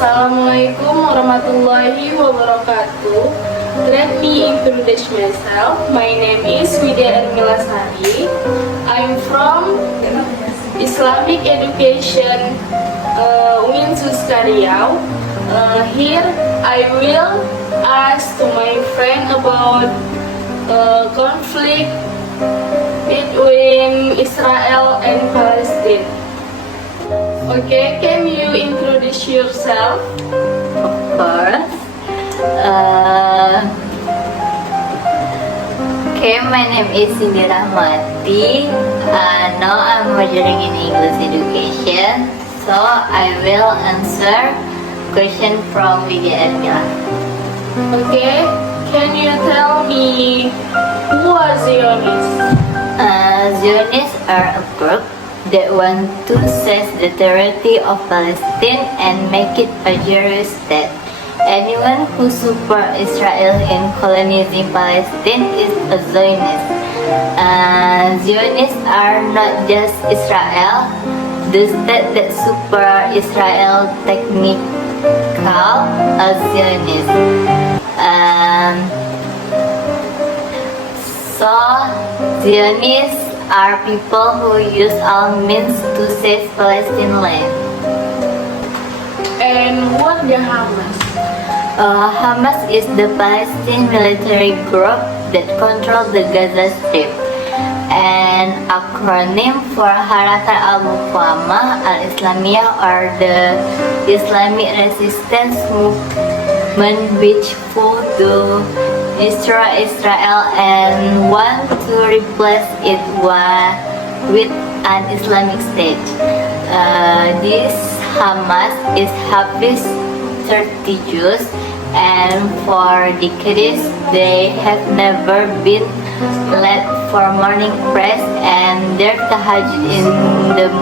Assalamualaikum warahmatullahi wabarakatuh. Let me introduce myself. My name is Widya Ermilasari. I'm from Islamic Education Winsus Riau. Here I will ask to my friend about conflict between Israel and Palestine. Okay, can you introduce yourself? Of course. Okay, my name is Cindy Rahmati. Now I'm majoring in English education. So I will answer question from Widya and Mila. Okay, can you tell me who are Zionists? Zionists are a group that want to seize the territory of Palestine and make it a Jewish state. Anyone who supports Israel in colonizing Palestine is a Zionist. Zionists are not just Israel. The state that supports Israel technically called a Zionist. So Zionists are people who use all means to seize Palestine land. And what the Hamas? Hamas is the Palestine military group that controls the Gaza Strip. An acronym for Harakat al-Muqawamah al-Islamiyah or the Islamic Resistance Movement, which fought to destroy Israel and want to replace it with an Islamic state. This Hamas is Hafiz 30 Jews, and for decades they have never been led for morning prayers and their tahajjud in the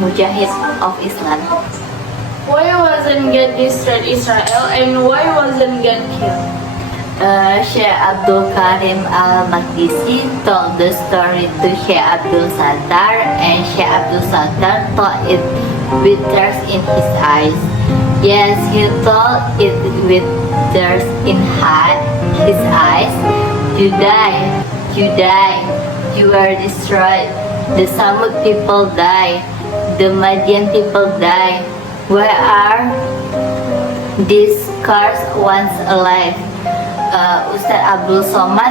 Mujahid of Islam. Why wasn't God destroyed Israel and why wasn't God killed? Sheikh Abdul Karim al-Makdisi told the story to Sheikh Abdul Sattar, and Sheikh Abdul Sattar thought it with tears in his eyes. Yes, he told it with tears in his eyes. You die, you are destroyed. The Samud people die, the Madian people die. Where are these scars once alive? Ustaz Abdul Somad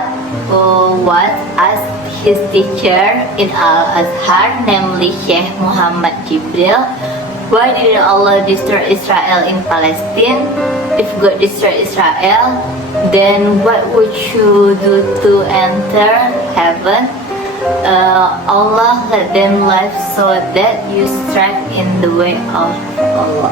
once asked his teacher in Al-Azhar, namely Sheikh Muhammad Jibril, why didn't Allah destroy Israel in Palestine? If God destroyed Israel, then what would you do to enter heaven? Allah let them live so that you strike in the way of Allah.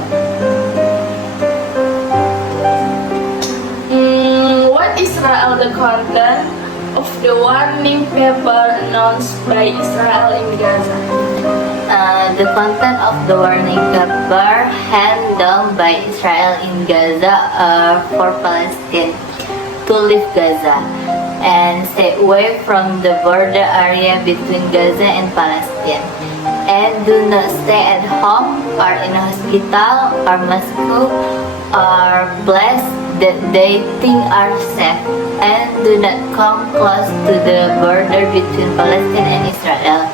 Israel the content of the warning paper announced by Israel in Gaza. The content of the warning paper handed down by Israel in Gaza for Palestine to leave Gaza and stay away from the border area between Gaza and Palestine, and do not stay at home or in a hospital or mosque or place that they think are safe, and do not come close to the border between Palestine and Israel.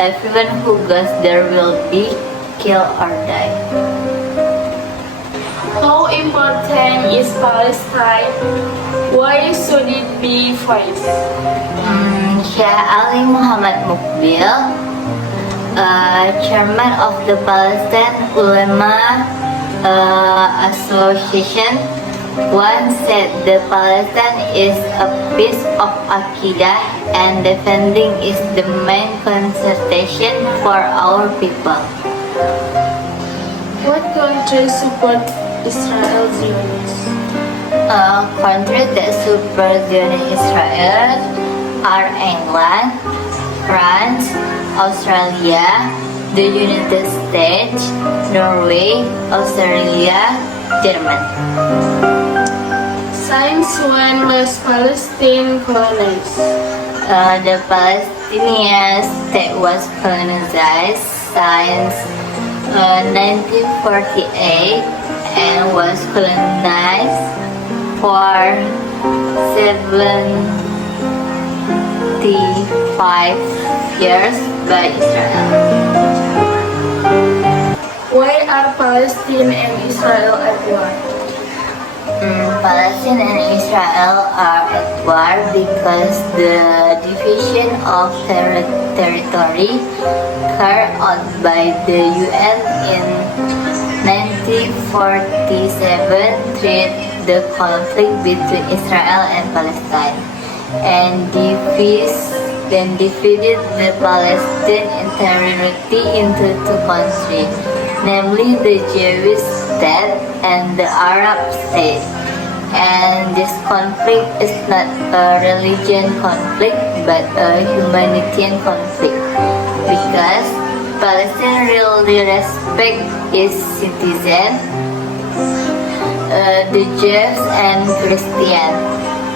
Everyone who goes there will be killed or die. How important is Palestine? Why should it be fight? Syekh Ali Muhammad Mukbil, chairman of the Palestine Ulama Association, once said the Palestine is a piece of Aqidah and defending is the main concentration for our people. What countries support Israel Zionists? Countries that support Zionist Israel are England, France, Australia, the United States, Norway, Australia, Germany. Since when was Palestine colonized? The Palestinian state was colonized since 1948 and Palestine was colonized for 75 years by Israel. Why are Palestine and Israel at war? Palestine and Israel are at war because the division of territory carried out by the UN in 1947 treated the conflict between Israel and Palestine and divided the Palestine entirety into two countries, namely the Jewish state and the Arab state. And this conflict is not a religion conflict but a humanitarian conflict because Palestine really respect its citizens, the Jews and Christians.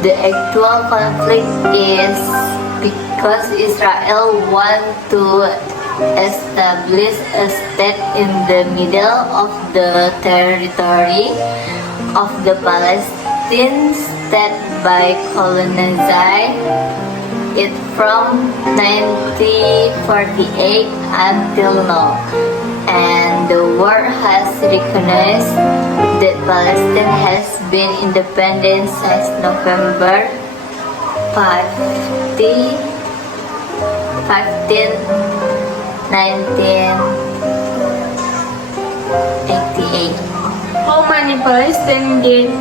The actual conflict is because Israel wants to establish a state in the middle of the territory of the Palestine state by colonizing it from 1948 until now. And the world has recognized that Palestine has been independent since November 15, 1988. How many Palestinians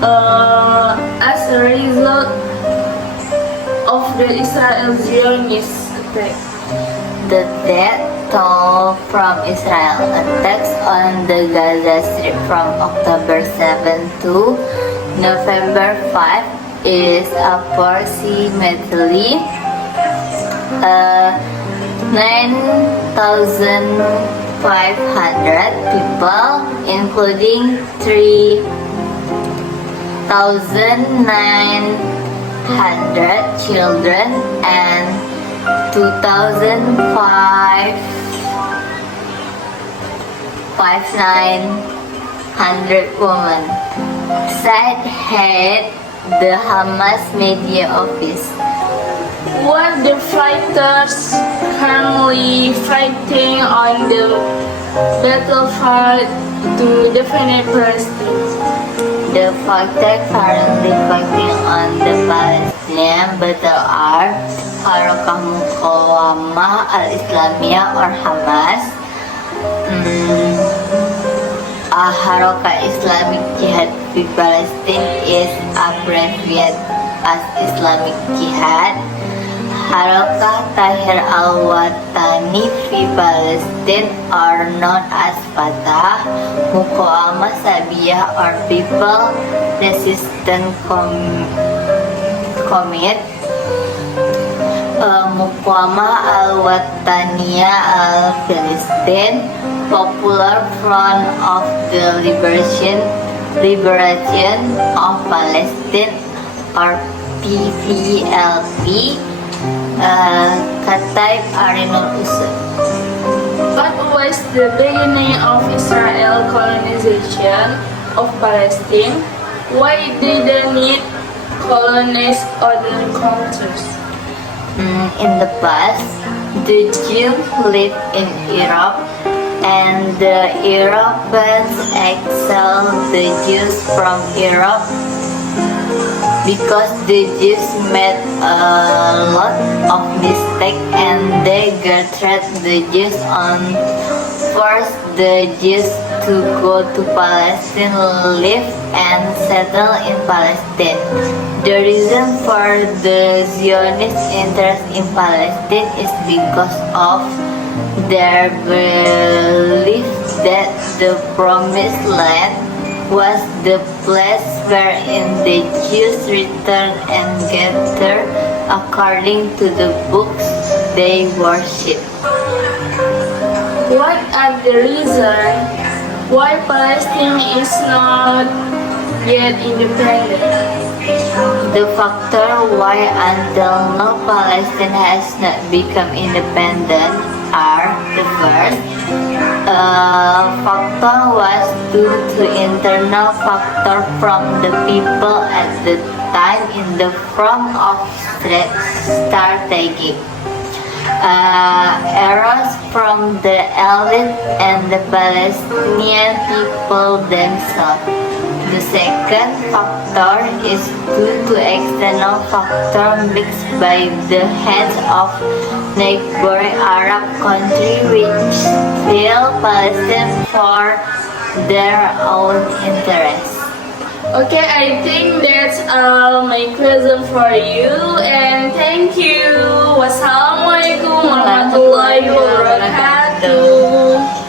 died as a result of the Israel Zionist attack? The death toll from Israel attacks on the Gaza Strip from October 7 to November 5 is approximately 9,500 people, including 3,900 children and 2,500 women, said head the Hamas media office. What the fighters currently fighting on the battlefield to defend Palestine? The fighters currently fighting on the Palestinian battle are Harakah Muqawamah al-Islamiyah or Hamas, Harakah Islamic Jihad fi Palestine is abbreviated as Islamic Jihad. Harakah Tahrir al-Watani fi Palestine are known as Fatah. Muqawamah Sabiyah or People Resistance Committee. Muqawamah al-Wataniyah al-Palestine Popular Front of the Liberation of Palestine or PVLP. Kataib Arinul Usul. What was the beginning of Israel colonization of Palestine? Why did they need colonize other countries? In the past, the Jews lived in Europe and the Europeans exiled the Jews from Europe because the Jews made a lot of mistakes and they gathered the Jews on forced the Jews to go to Palestine, live and settle in Palestine. The reason for the Zionist interest in Palestine is because of their belief that the Promised Land was the place wherein the Jews return and gather according to the books they worship. What are the reasons why Palestine is not yet independent? The factor why until now Palestine has not become independent are the first, factor was due to internal factor from the people at the time in the form of strategic errors from the elite and the Palestinian people themselves. The second factor is due to external factor mixed by the hands of neighboring Arab countries which steal Palestine for their own interests. Okay, I think that's all my question for you, and thank you. Wassalamualaikum warahmatullahi wabarakatuh.